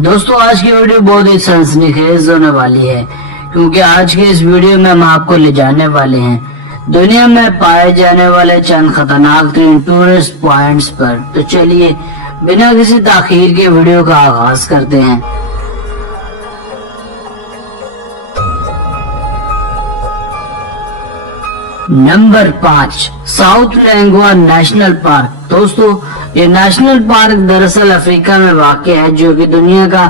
दोस्तों आज की वीडियो बहुत ही सनसनीखेज होने वाली है, क्योंकि आज के इस वीडियो में हम आपको ले जाने वाले हैं दुनिया में पाए जाने वाले चंद खतरनाक तरीन टूरिस्ट पॉइंट्स पर। तो चलिए बिना किसी ताखीर के वीडियो का आगाज करते हैं। Number 5, South Luangwa national park. दोस्तों ये नेशनल पार्क दरअसल अफ्रीका में वाक़ है, जो कि दुनिया का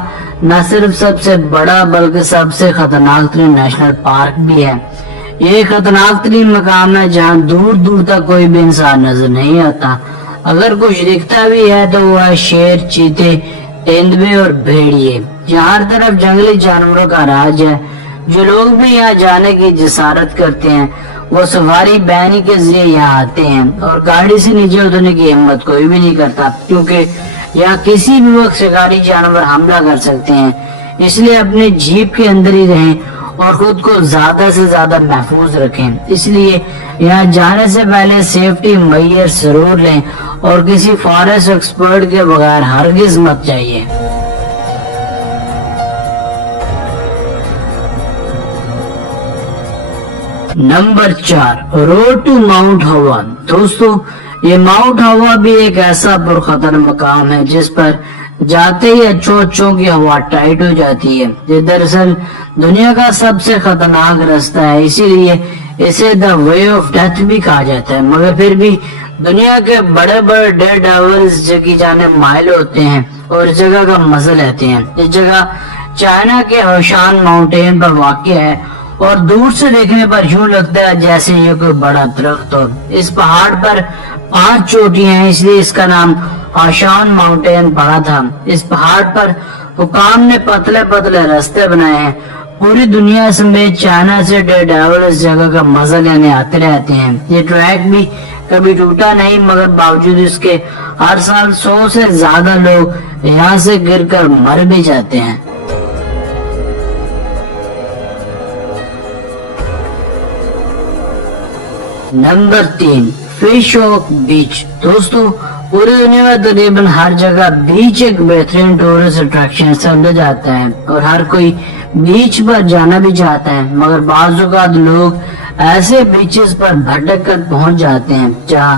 न सिर्फ सबसे बड़ा बल्कि सबसे खतरनाक तरीन नेशनल पार्क भी है। ये खतरनाक तरीन मकाम है जहाँ दूर दूर तक कोई भी इंसान नजर नहीं आता। अगर कुछ दिखता भी है तो वो है शेर, चीते, तेंदुए और भेड़िए। यहाँ हर तरफ जंगली जानवरों का राज है। जो लोग भी यहाँ जाने की जिसारत करते हैं वो सवारी बैनी के जरिए यहाँ आते हैं और गाड़ी से नीचे उतरने की हिम्मत कोई भी नहीं करता, क्योंकि यहाँ किसी भी वक्त शिकारी जानवर हमला कर सकते हैं। इसलिए अपने जीप के अंदर ही रहें और खुद को ज्यादा से ज्यादा महफूज रखें। इसलिए यहाँ जाने से पहले सेफ्टी मेजर जरूर लें और किसी फॉरेस्ट एक्सपर्ट के बगैर हरगिज मत जाइए। नंबर 4, रोड टू माउंट हवा। दोस्तों ये माउंट हवा भी एक ऐसा पुरखतर मकाम है जिस पर जाते ही अच्छों की हवा टाइट हो जाती है। ये दरअसल दुनिया का सबसे खतरनाक रास्ता है, इसीलिए इसे द वे ऑफ डेथ भी कहा जाता है। मगर फिर भी दुनिया के बड़े बड़े डेयर डेविल्स जगह जाने माइल होते हैं और इस जगह का मजा लेते हैं। इस जगह चाइना के होशान माउंटेन पर वाक़ है और दूर से देखने पर यूं लगता है जैसे ये कोई बड़ा दरख्त हो। इस पहाड़ पर 5 चोटियां हैं, इसलिए इसका नाम होशान माउंटेन पड़ा था। इस पहाड़ पर हुकाम ने पतले पतले रास्ते बनाए हैं। पूरी दुनिया समेत चाइना से डेयर डेविल इस जगह का मजा लेने आते रहते हैं। ये ट्रैक भी कभी टूटा नहीं, मगर बावजूद इसके हर साल 100 से ज्यादा लोग यहाँ से गिरकर मर भी जाते हैं। नंबर 3, फिश हॉक बीच। दोस्तों पूरी दुनिया में तकरीबन हर जगह बीच एक बेहतरीन टूरिस्ट अट्रैक्शन समझा जाता है और हर कोई बीच पर जाना भी चाहता है। मगर बाज़ औक़ात लोग ऐसे बीचेस पर भटक कर पहुंच जाते हैं जहां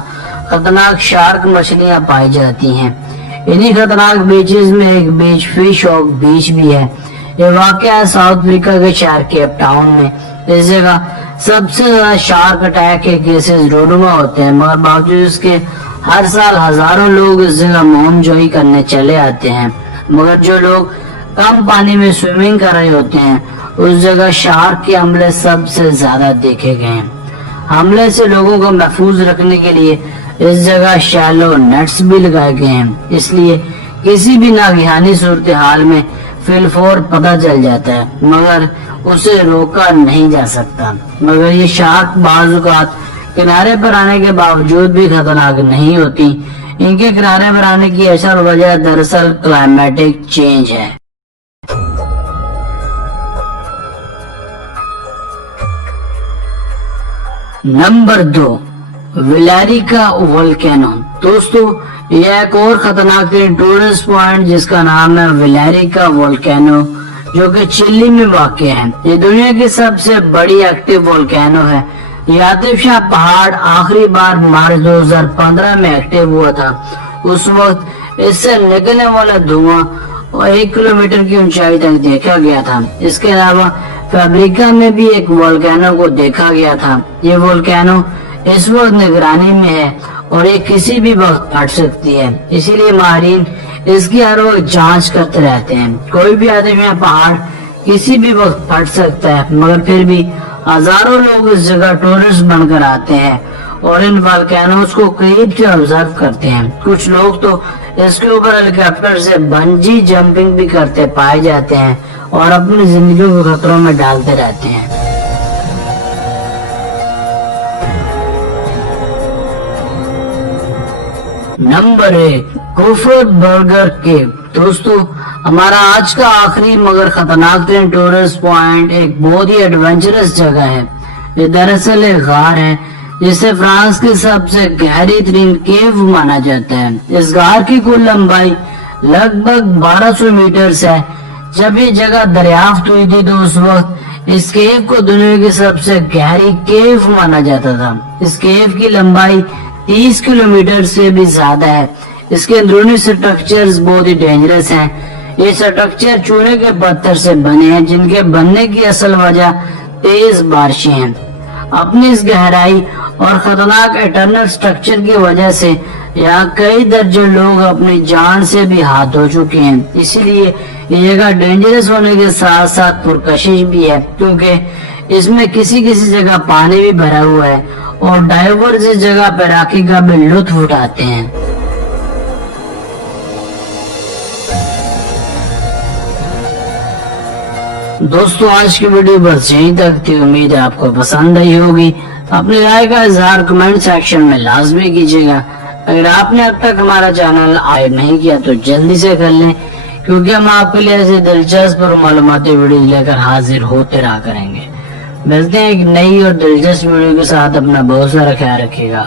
खतरनाक शार्क मछलियां पाई जाती हैं। इन्हीं खतरनाक बीचेस में एक बीच फिश हॉक बीच भी है। ये वाक़या है साउथ अफ्रीका के शहर केप टाउन में। इस जगह सबसे ज्यादा शार्क अटैक के केसेस रोडुमा होते हैं, मगर बावजूद इसके हर साल हजारों लोग इस जगह मोमजोई करने चले आते हैं। मगर जो लोग कम पानी में स्विमिंग कर रहे होते हैं उस जगह शार्क के हमले सबसे ज्यादा देखे गए हैं। हमले से लोगों को महफूज रखने के लिए इस जगह शैलो नेट्स भी लगाए गए हैं, इसलिए किसी भी नागहानी सूरत हाल में फिलफौर पता चल जाता है, मगर उसे रोका नहीं जा सकता। मगर ये शार्क बाज़ औक़ात किनारे पर आने के बावजूद भी खतरनाक नहीं होती। इनके किनारे पर आने की असल वजह दरअसल क्लाइमेटिक चेंज है। Number 2, Villarrica volcano. दोस्तों यह एक और खतरनाक टूरिस्ट पॉइंट जिसका नाम है विलेरिका वोल्केनो, जो कि चिली में वाक़ है। ये दुनिया की सबसे बड़ी एक्टिव वोल्केनो है। ये आतिशबाज़ पहाड़ आखिरी बार मार्च 2015 में एक्टिव हुआ था। उस वक्त इससे निकलने वाला धुआं 1 किलोमीटर की ऊंचाई तक देखा गया था। इसके अलावा अफ्रीका में भी एक वोल्केनो को देखा गया था। ये वोल्केनो इस वक्त निगरानी में है और ये किसी भी वक्त फट सकती है, इसीलिए माहिरीन इसकी हर वक्त जांच करते रहते हैं। कोई भी आतिशबाज़ पहाड़ किसी भी वक्त फट सकता है, मगर फिर भी हजारों लोग इस जगह टूरिस्ट बनकर आते हैं और इन वोल्केनोस को करीब से ऑब्जर्व करते हैं। कुछ लोग तो इसके ऊपर हेलीकॉप्टर से बंजी जंपिंग भी करते पाए जाते हैं और अपनी जिंदगी को खतरों में डालते रहते हैं। नंबर 1, कुफर बर्गर केव। दोस्तों हमारा आज का आखिरी मगर खतरनाक टूरिस्ट पॉइंट एक बहुत ही एडवेंचरस जगह है। ये दरअसल एक गार है जिसे फ्रांस की सबसे गहरी तरीन केव माना जाता है। इस गार की कुल लंबाई لگ بھگ 1200 میٹرز ہے۔ جب یہ جگہ دریافت ہوئی تھی تو اس وقت اس کیو کو دنیا کی سب سے گہری کیو مانا جاتا تھا۔ اس کیو کی لمبائی 30 کلومیٹر سے بھی زیادہ ہے۔ اس کے اندرونی سٹرکچرز بہت ہی ڈینجرس ہیں۔ یہ سٹرکچر چونے کے پتھر سے بنے ہیں جن کے بننے کی اصل وجہ تیز بارشیں ہیں۔ اپنی اس گہرائی اور خطرناک انٹرنل سٹرکچر کی وجہ سے یہاں کئی درجن لوگ اپنی جان سے بھی ہاتھ دھو چکے ہیں۔ اسی لیے یہ جگہ ڈینجرس ہونے کے ساتھ ساتھ پرکشش بھی ہے، کیونکہ اس میں کسی جگہ پانی بھی بھرا ہوا ہے اور ڈائیورز اس جگہ پیراکی کا بھی لطف اٹھاتے ہیں۔ دوستو آج کی ویڈیو بس یہیں تک تھی، امید ہے آپ کو پسند آئی ہوگی۔ اپنی رائے کا اظہار کمنٹ سیکشن میں لازمی کیجیے گا۔ اگر آپ نے اب تک ہمارا چینل آئیڈ نہیں کیا تو جلدی سے کر لیں، کیونکہ ہم آپ کے لیے ایسے دلچسپ اور معلوماتی ویڈیو لے کر حاضر ہوتے رہا کریں گے۔ ملتے ہیں ایک نئی اور دلچسپ ویڈیو کے ساتھ، اپنا بہت سارا خیال رکھیے گا۔